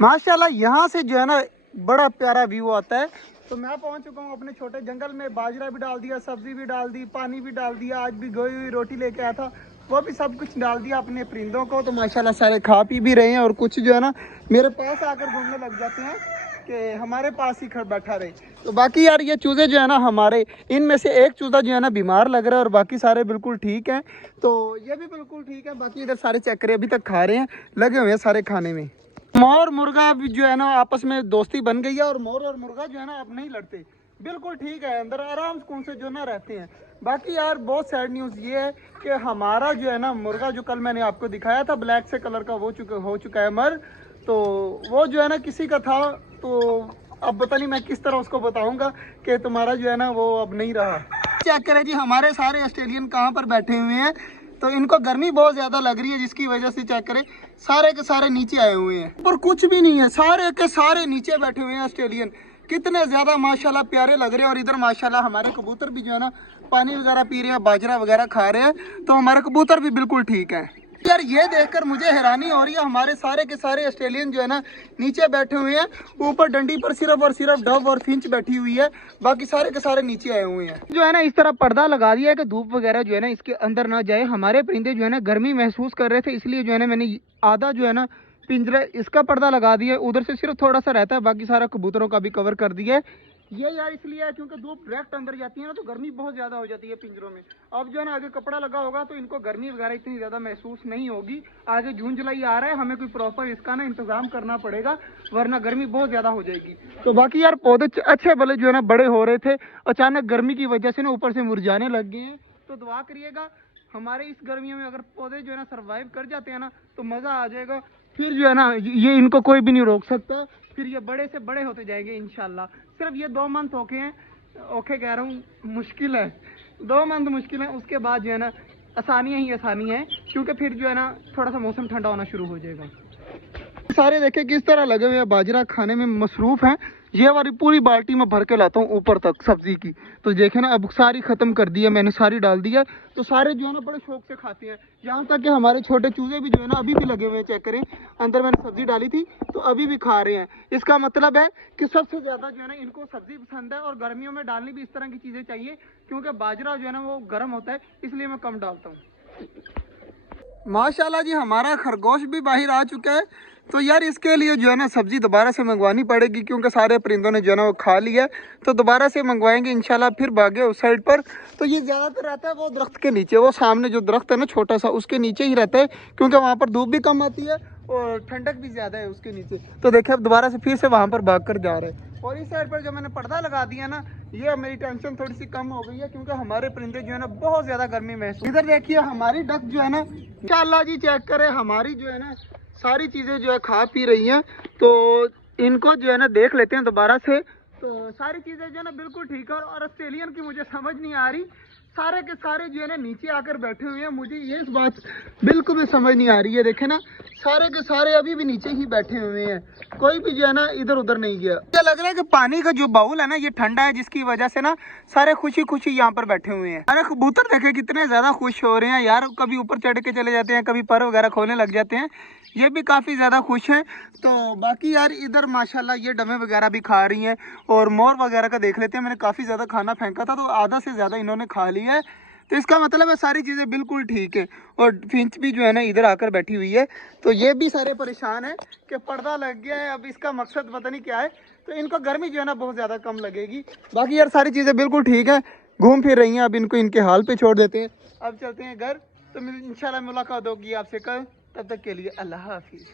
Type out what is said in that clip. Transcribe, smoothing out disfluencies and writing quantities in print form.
माशाल्लाह यहाँ से जो है ना बड़ा प्यारा व्यू आता है। तो मैं पहुँच चुका हूँ अपने छोटे जंगल में। बाजरा भी डाल दिया, सब्जी भी डाल दी, पानी भी डाल दिया। आज भी गोई हुई रोटी लेके आया था, वो भी सब कुछ डाल दिया अपने परिंदों को। तो माशाल्लाह सारे खा पी भी रहे हैं और कुछ जो है ना मेरे पास आकर घूमने लग जाते हैं कि हमारे पास ही बैठा रहे। तो बाकी यार ये चूज़े जो है ना हमारे, इनमें से एक चूज़ा जो है ना बीमार लग रहा है और बाकी सारे बिल्कुल ठीक हैं। तो ये भी बिल्कुल ठीक है। बाकी इधर सारे चेक करे अभी तक खा रहे हैं, लगे हुए हैं सारे खाने में। मोर मुर्गा भी जो है ना आपस में दोस्ती बन गई है और मोर और मुर्गा जो है ना अब नहीं लड़ते, बिल्कुल ठीक है, अंदर आराम सुकून से जो ना रहते हैं। बाकी यार बहुत सैड न्यूज़ ये है कि हमारा जो है ना मुर्गा जो कल मैंने आपको दिखाया था ब्लैक से कलर का, वो हो चुका है मर। तो वो जो है ना किसी का था, तो अब पता नहीं मैं किस तरह उसको बताऊंगा कि तुम्हारा जो है ना वो अब नहीं रहा। चेक करें जी हमारे सारे ऑस्ट्रेलियन कहाँ पर बैठे हुए हैं। तो इनको गर्मी बहुत ज़्यादा लग रही है जिसकी वजह से चेक करें सारे के सारे नीचे आए हुए हैं, पर कुछ भी नहीं है, सारे के सारे नीचे बैठे हुए हैं ऑस्ट्रेलियन। कितने ज़्यादा माशाल्लाह प्यारे लग रहे हैं। और इधर माशाल्लाह हमारे कबूतर भी जो है ना पानी वगैरह पी रहे हैं, बाजरा वगैरह खा रहे हैं। तो हमारे कबूतर भी बिल्कुल ठीक है। यार ये देखकर मुझे हैरानी हो रही है, हमारे सारे के सारे ऑस्ट्रेलियन जो है ना नीचे बैठे हुए हैं। ऊपर डंडी पर सिर्फ और सिर्फ डव और फिंच बैठी हुई है, बाकी सारे के सारे नीचे आए हुए हैं। जो है ना इस तरह पर्दा लगा दिया है कि धूप वगैरह जो है ना इसके अंदर ना जाए। हमारे परिंदे जो है ना गर्मी महसूस कर रहे थे, इसलिए जो है ना मैंने आधा जो है ना पिंजरे इसका पर्दा लगा दिया है। उधर से सिर्फ थोड़ा सा रहता है, बाकी सारा कबूतरों का भी कवर कर दिया है। ये यार इसलिए है क्योंकि धूप डायरेक्ट अंदर जाती है ना, तो गर्मी बहुत ज़्यादा हो जाती है पिंजरों में। अब जो है ना आगे कपड़ा लगा होगा तो इनको गर्मी वगैरह इतनी ज़्यादा महसूस नहीं होगी। आगे जून जुलाई आ रहा है, हमें कोई प्रॉपर इसका ना इंतज़ाम करना पड़ेगा, वरना गर्मी बहुत ज़्यादा हो जाएगी। तो बाकी यार पौधे अच्छे भले जो है ना बड़े हो रहे थे, अचानक गर्मी की वजह से ना ऊपर से मुरझाने लग गए हैं। तो दुआ करिएगा हमारे इस गर्मियों में अगर पौधे जो है ना सर्वाइव कर जाते हैं ना तो मज़ा आ जाएगा। फिर जो है ना ये इनको कोई भी नहीं रोक सकता, फिर ये बड़े से बड़े होते जाएंगे इंशाल्लाह। सिर्फ ये 2 मंथ ओके हैं, ओके कह रहा हूँ, मुश्किल है 2 मंथ मुश्किल है। उसके बाद जो है ना आसानियाँ ही आसानी है, क्योंकि फिर जो है ना थोड़ा सा मौसम ठंडा होना शुरू हो जाएगा। सारे देखे किस तरह लगे हुए हैं, बाजरा खाने में मसरूफ़ हैं। ये वाली पूरी बाल्टी में भर के लाता हूँ ऊपर तक सब्जी की। तो देखे ना अब सारी ख़त्म कर दी है मैंने, सारी डाल दी है। तो सारे जो है ना बड़े शौक से खाते हैं। यहाँ तक कि हमारे छोटे चूजे भी जो है ना अभी भी लगे हुए हैं, चेक करें अंदर मैंने सब्जी डाली थी तो अभी भी खा रहे हैं। इसका मतलब है कि सबसे ज़्यादा जो है ना इनको सब्जी पसंद है। और गर्मियों में डालनी भी इस तरह की चीज़ें चाहिए, क्योंकि बाजरा जो है ना वो गर्म होता है, इसलिए मैं कम डालता हूँ। माशाल्लाह जी हमारा खरगोश भी बाहर आ चुका है। तो यार इसके लिए जो है ना सब्ज़ी दोबारा से मंगवानी पड़ेगी, क्योंकि सारे परिंदों ने जो है ना वो खा लिया। तो दोबारा से मंगवाएंगे इंशाल्लाह, फिर भागे उस साइड पर। तो ये ज़्यादातर रहता है वो दरख्त के नीचे, वो सामने जो दरख्त है ना छोटा सा, उसके नीचे ही रहता है, क्योंकि वहाँ पर धूप भी कम आती है और ठंडक भी ज़्यादा है उसके नीचे। तो देखिए अब दोबारा से फिर से वहाँ पर भाग कर जा रहे हैं। और इस साइड पर जो मैंने पर्दा लगा दिया ना, ये मेरी टेंशन थोड़ी सी कम हो गई है, क्योंकि हमारे परिंदे जो है ना बहुत ज़्यादा गर्मी महसूस। इधर देखिए हमारी डक जो है ना इंशाल्लाह जी चेक करें, हमारी जो है ना सारी चीज़ें जो है खा पी रही हैं। तो इनको जो है ना देख लेते हैं दोबारा से। तो सारी चीज़ें जो है ना बिल्कुल ठीक है। और ऑस्ट्रेलियन की मुझे समझ नहीं आ रही, सारे के सारे जो है ना नीचे आकर बैठे हुए हैं। मुझे ये इस बात बिल्कुल भी समझ नहीं आ रही है। देखे ना सारे के सारे अभी भी नीचे ही बैठे हुए हैं, कोई भी जो है ना इधर उधर नहीं गया। मुझे लग रहा है कि पानी का जो बाउल है ना ये ठंडा है, जिसकी वजह से ना सारे खुशी खुशी यहाँ पर बैठे हुए हैं। अरे कबूतर देखे कितने ज्यादा खुश हो रहे हैं यार, कभी ऊपर चढ़ के चले जाते हैं, कभी पर वगैरह खोलने लग जाते हैं। ये भी काफ़ी ज़्यादा खुश हैं। तो बाकी यार इधर माशाल्लाह ये डमे वगैरह भी खा रही हैं। और मोर वगैरह का देख लेते हैं, मैंने काफ़ी ज़्यादा खाना फेंका था तो आधा से ज़्यादा इन्होंने खा लिया है। तो इसका मतलब है सारी चीज़ें बिल्कुल ठीक है। और फिंच भी जो है ना इधर आकर बैठी हुई है। तो ये भी सारे परेशान हैं कि पर्दा लग गया है, अब इसका मकसद पता नहीं क्या है। तो इनको गर्मी जो है ना बहुत ज़्यादा कम लगेगी। बाकी यार सारी चीज़ें बिल्कुल ठीक है, घूम फिर रही हैं। अब इनको इनके हाल पे छोड़ देते हैं, अब चलते हैं घर। तो इंशाल्लाह मुलाकात होगी आपसे कल, तब तक के लिए अल्लाह हाफिज़।